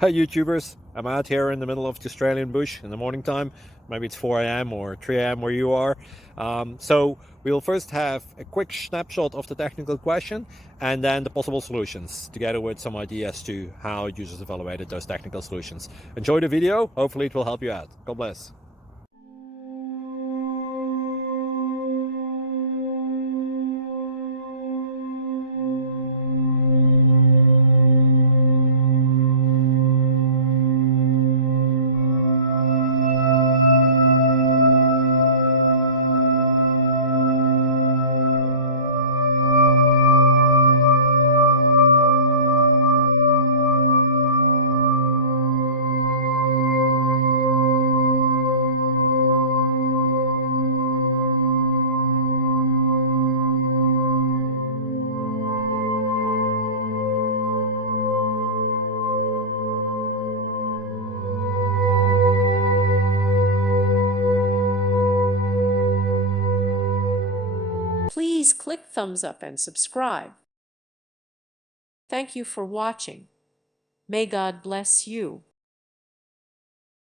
Hi YouTubers, I'm out here in the middle of the Australian bush in the morning time. Maybe it's 4 a.m. or 3 a.m. where you are. So we'll first have a quick snapshot of the technical question and then the possible solutions, together with some ideas to how users evaluated those technical solutions. Enjoy the video, hopefully it will help you out. God bless. Please click thumbs up and subscribe. Thank you for watching. May God bless you.